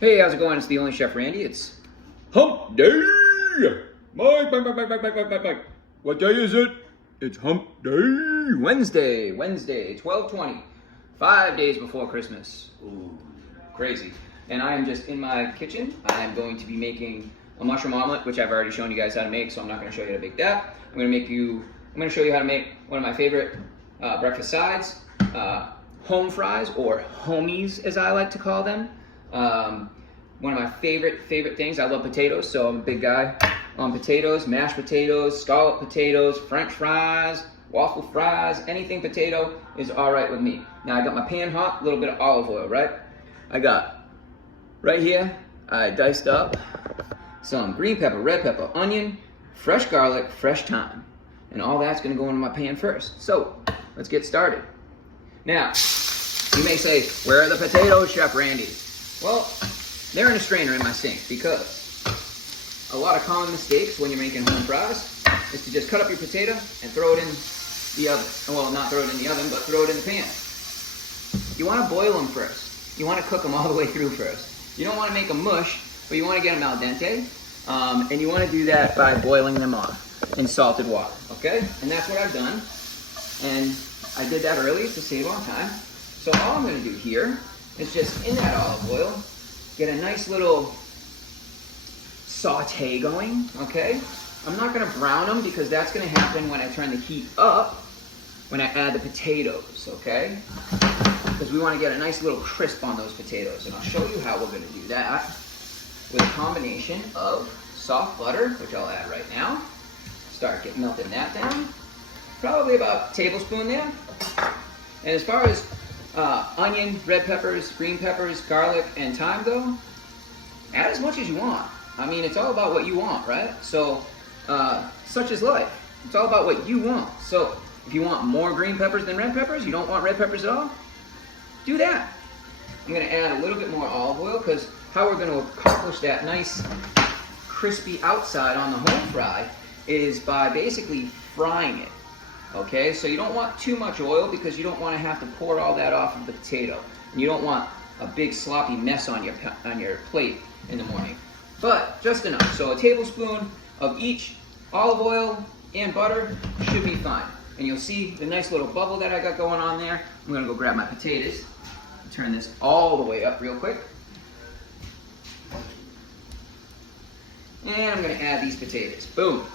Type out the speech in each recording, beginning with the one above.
Hey, how's it going? It's the only Chef Randy. It's Hump Day! Mike. What day is it? It's Hump Day! Wednesday, 12/20. 5 days before Christmas. Ooh, crazy. And I am just in my kitchen. I'm going to be making a mushroom omelet, which I've already shown you guys how to make, so I'm not going to show you how to make that. I'm going to show you how to make one of my favorite breakfast sides, home fries, or homies as I like to call them. One of my favorite things. I love potatoes, so I'm a big guy on potatoes, mashed potatoes, scalloped potatoes, French fries, waffle fries, anything potato is all right with me. Now I got my pan hot, a little bit of olive oil, right? I got right here, I diced up some green pepper, red pepper, onion, fresh garlic, fresh thyme, and all that's gonna go into my pan first. So let's get started. Now, you may say, where are the potatoes, Chef Randy? Well, they're in a strainer in my sink because a lot of common mistakes when you're making home fries is to just cut up your potato and throw it in the oven. Well, not throw it in the oven, but throw it in the pan. You want to boil them first. You want to cook them all the way through first. You don't want to make them mush, but you want to get them al dente. And you want to do that by boiling them off in salted water, okay? And that's what I've done. And I did that early to save on time. So all I'm going to do here is just in that olive oil, get a nice little saute going, okay? I'm not gonna brown them because that's gonna happen when I turn the heat up, when I add the potatoes, okay? Because we wanna get a nice little crisp on those potatoes, and I'll show you how we're gonna do that with a combination of soft butter, which I'll add right now. Start melting that down. Probably about a tablespoon there. And as far as onion, red peppers, green peppers, garlic, and thyme go, add as much as you want. I mean, it's all about what you want, right? So, such is life. It's all about what you want. So, if you want more green peppers than red peppers, you don't want red peppers at all, do that. I'm gonna add a little bit more olive oil because how we're gonna accomplish that nice crispy outside on the home fry is by basically frying it. Okay, so you don't want too much oil because you don't want to have to pour all that off of the potato. And you don't want a big sloppy mess on your plate in the morning. But just enough. So a tablespoon of each olive oil and butter should be fine. And you'll see the nice little bubble that I got going on there. I'm going to go grab my potatoes. Turn this all the way up real quick. And I'm going to add these potatoes. Boom.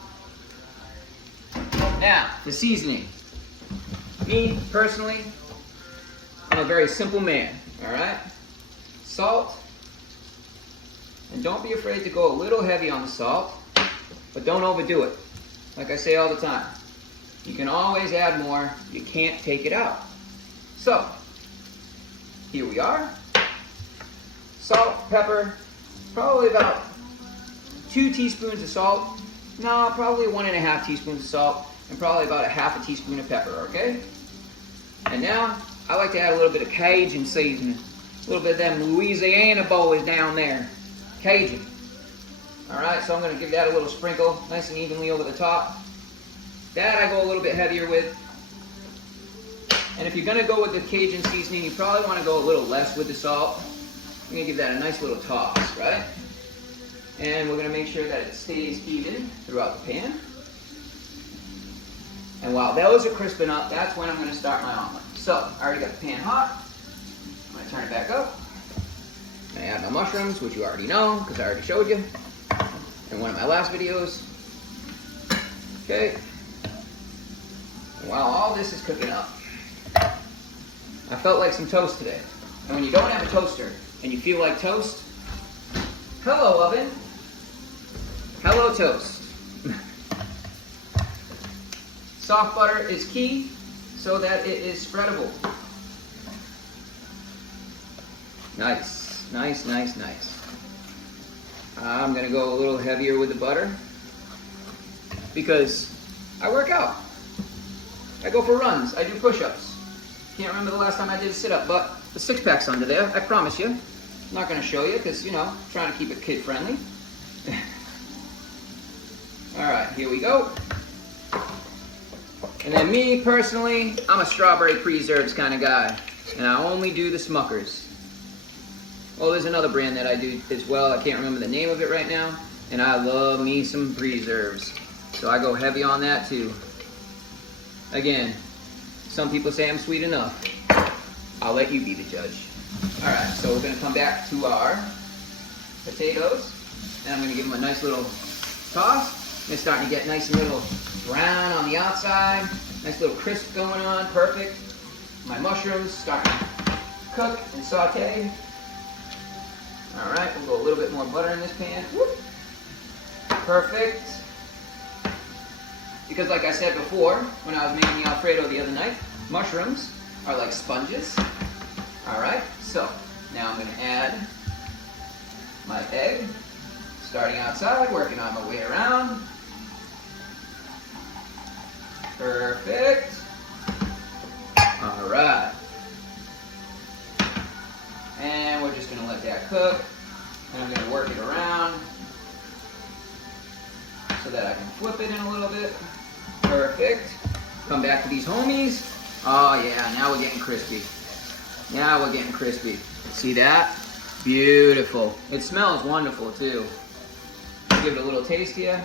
Now, the seasoning. Me, personally, I'm a very simple man, all right? Salt, and don't be afraid to go a little heavy on the salt, but don't overdo it. Like I say all the time, you can always add more, you can't take it out. So, here we are. Salt, pepper, probably about 2 teaspoons of salt. No, probably 1.5 teaspoons of salt, and probably about 1/2 teaspoon of pepper, okay? And now, I like to add a little bit of Cajun seasoning. A little bit of them Louisiana boys down there. Cajun. Alright, so I'm going to give that a little sprinkle, nice and evenly over the top. That I go a little bit heavier with. And if you're going to go with the Cajun seasoning, you probably want to go a little less with the salt. I'm going to give that a nice little toss, right? And we're going to make sure that it stays even throughout the pan. And while those are crisping up, that's when I'm going to start my omelet. So, I already got the pan hot. I'm going to turn it back up. I'm going to add my mushrooms, which you already know, because I already showed you in one of my last videos. Okay. And while all this is cooking up, I felt like some toast today. And when you don't have a toaster, and you feel like toast, hello oven. Hello toast. Soft butter is key so that it is spreadable. Nice, nice, nice, nice. I'm gonna go a little heavier with the butter because I work out. I go for runs, I do push-ups. Can't remember the last time I did a sit-up, but the six-pack's under there, I promise you. I'm not gonna show you because, you know, I'm trying to keep it kid-friendly. All right, here we go. And then me, personally, I'm a strawberry preserves kind of guy. And I only do the Smuckers. Oh, there's another brand that I do as well. I can't remember the name of it right now. And I love me some preserves. So I go heavy on that too. Again, some people say I'm sweet enough. I'll let you be the judge. All right, so we're gonna come back to our potatoes. And I'm gonna give them a nice little toss. They're starting to get nice and little brown on the outside. Nice little crisp going on, perfect. My mushrooms starting to cook and saute. All right, we'll go a little bit more butter in this pan. Whoop. Perfect. Because like I said before, when I was making the Alfredo the other night, mushrooms are like sponges. All right, so now I'm gonna add my egg, starting outside, working on my way around. Perfect. All right. And we're just gonna let that cook. And I'm gonna work it around so that I can flip it in a little bit. Perfect. Come back to these homies. Oh yeah, now we're getting crispy. Now we're getting crispy. See that? Beautiful. It smells wonderful too. Give it a little taste here.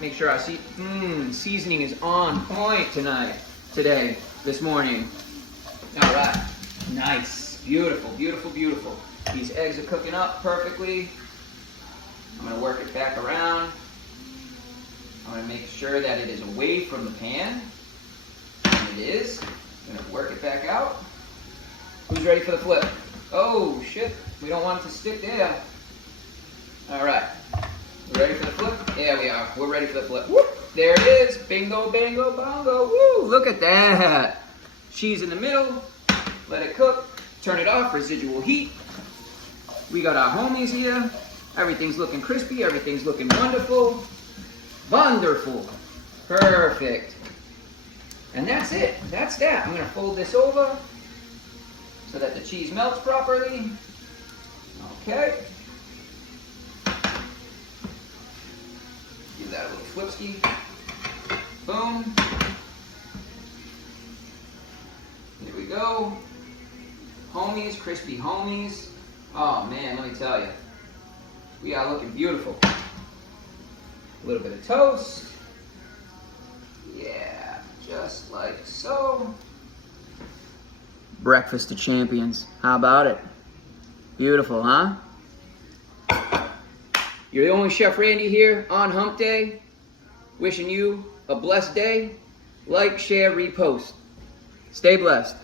Make sure our seasoning is on point today, this morning. All right, nice, beautiful, beautiful, beautiful. These eggs are cooking up perfectly. I'm gonna work it back around. I'm gonna make sure that it is away from the pan. And it is. I'm gonna work it back out. Who's ready for the flip? Oh shit, we don't want it to stick there. All right, we ready for the flip? Yeah, we are. We're ready for the flip. Whoop, there it is. Bingo, bango, bongo. Woo, look at that. Cheese in the middle. Let it cook. Turn it off, residual heat. We got our homies here. Everything's looking crispy. Everything's looking wonderful. Wonderful. Perfect. And that's it. That's that. I'm going to fold this over so that the cheese melts properly. Okay. Give that a little flipski. Boom. Here we go. Homies, crispy homies. Oh man, let me tell you. We are looking beautiful. A little bit of toast. Yeah, just like so. Breakfast of champions. How about it? Beautiful, huh? You're the only Chef Randy here on Hump Day. Wishing you a blessed day. Like, share, repost. Stay blessed.